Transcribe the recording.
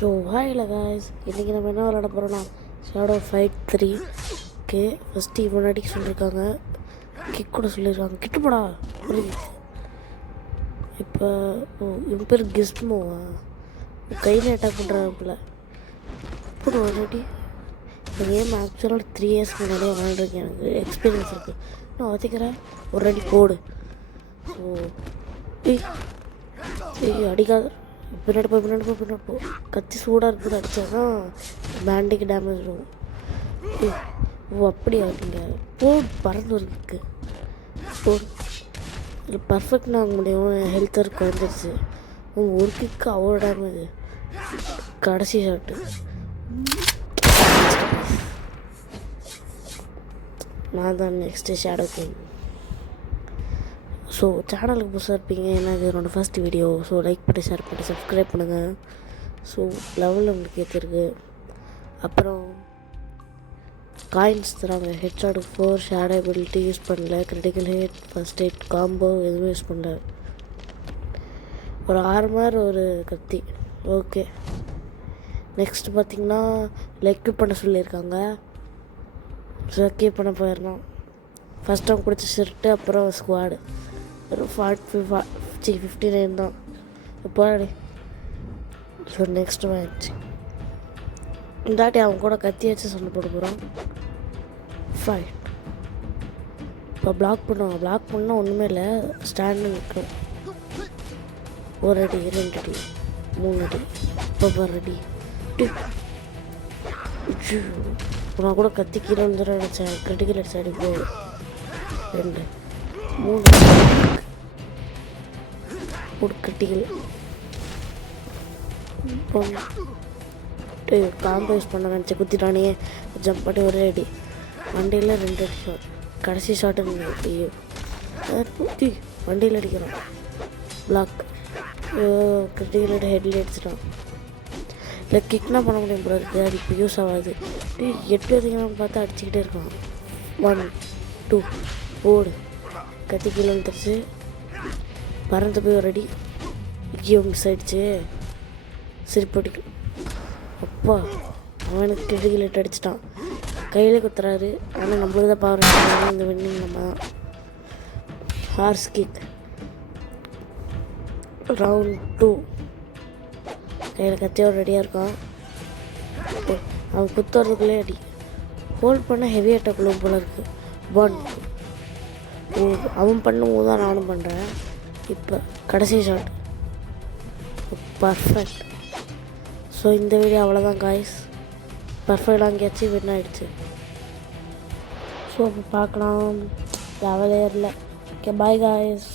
So ஹாய்ல guys, இன்றைக்கி நம்ம என்ன விளாட போகிறோன்னா ஷேடோ ஃபைட் 3. ஓகே, ஃபஸ்ட்டு முன்னாடி சொல்லியிருக்காங்க, கிக் கூட சொல்லியிருக்காங்க. கிட்டுப்படா புரியுது. இப்போ இவன் பேர் கிஸ்மோவா, கையில் அட்டாக் பண்ணுறாப்புல. இப்போ ஆல்ரெடி இந்த கேம் ஆக்சுவலாக 3 இயர்ஸ் முன்னாடியே விளாண்டுருக்கேன். எனக்கு எக்ஸ்பீரியன்ஸ் இருக்குது. நான் வச்சுக்கிறேன், ஒரு அடி போடு. ஸோ அடிக்காத, பின்னாடி போ. கத்தி சூடாக இருக்குது, அடித்தா தான் பேண்டிக்கு டேமேஜ் வரும். ஓ அப்படியா? நீங்கள் பறந்து இருக்கு போடு. இதில் பர்ஃபெக்ட் ஆக முடியும். என் ஹெல்த் ஒர்க் வந்துடுச்சு. ஒரு கிக்கு அவ்வளோ டேமேஜ். கடைசி ஷாட்டு நான் தான் நெக்ஸ்ட்டு ஷேடோ கிங். ஸோ சேனலுக்கு புதுசாக இருப்பீங்க, ஏன்னா இது என்னோடய ஃபர்ஸ்ட் வீடியோ. ஸோ லைக் பண்ணி ஷேர் பண்ணி சப்ஸ்கிரைப் பண்ணுங்கள். ஸோ லெவலில் உங்களுக்கு ஏற்றிருக்கு. அப்புறம் காயின்ஸ் தராங்க. ஹெட்ஷாட்டுக்கு 4, ஷேடோ எபிலிட்டி யூஸ் பண்ணல, critical hit, first aid combo எதுவுமே யூஸ் பண்ணல. ஒரு ஆர்மர், ஒரு கத்தி. ஓகே, நெக்ஸ்ட்டு பார்த்திங்கன்னா எக்யூப் பண்ண சொல்லியிருக்காங்க. ஸோ எக்யூப் பண்ண போயிடலாம். ஃபஸ்ட் அவங்க பிடிச்ச ஷர்ட்டு, அப்புறம் ஸ்குவாடு. ஒரு 59 தான் இப்போ. ஸோ நெக்ஸ்ட் மேட்ச் இந்தாட்டி அவங்க கூட கத்தி வச்சு சண்டை போட போகிறோம். ஃபைட். இப்போ பிளாக் பண்ணால் ஒன்றுமே இல்லை, ஸ்டாண்டு நிற்கும். ஒரு அடி, 2 அடி, 3 அடி, இப்போ ரெடி. நான் கூட கத்தி கீழே வந்துடும் நினச்சேன். கிரிட்டிக்கல் ஹிட் சைடு போகுது. 2 3 ஒரு கிரிட்டிக்கல். காம்போ யூஸ் பண்ண நினச்சேன், குத்திட்டானே. ஜம்ப் பண்ணி ஒரே அடி. வண்டியில் 2 அடி ஷாட். கடைசி ஷாட்டு ஐயோ குத்தி வண்டியில் அடிக்கிறான். பிளாக். கிரிட்டிக்கல் ஹிட் ஹெட்லேயே அடிச்சிட்டான். இல்லை கிக்னா பண்ண முடியும் போல இருக்குது, அது இப்போ யூஸ் ஆகாது. 8 அதிகமாக பார்த்து அடிச்சுக்கிட்டே இருக்கான். 1 2 ஓடு. கத்தி கீழே வந்துடுச்சு. பறந்து போய் ஒரு அடி. ஐயோ மிஸ் ஆகிடுச்சு. சிரிப்படிக்கும். அப்பா, அவனுக்கு கிரிட்டிக்கல் ஹிட் அடிச்சிட்டான். கையில் குத்துறாரு, ஆனால் நம்மளுக்கு தான் பவர். இந்த வின்னிங் நம்ம தான். Horse kick. ரவுண்ட் 2. கையில் கத்தியோட ரெடியாக இருக்கான். அவன் குத்துறதுக்குள்ளே அடி. ஹோல்ட் பண்ண ஹெவி அட்டாக் உள்ள போல இருக்குது. 1 அவன் பண்ணும்போது தான் நானும் பண்ணுறேன். இப்போ கடைசி ஷாட் பர்ஃபெக்ட். ஸோ இந்த வீடியோ அவ்வளோதான் காய்ஸ். பர்ஃபெக்டாக அங்கேயாச்சும் வின் ஆகிடுச்சு. ஸோ அப்போ பார்க்கலாம். லெவலே இல்லை. Okay, bye guys.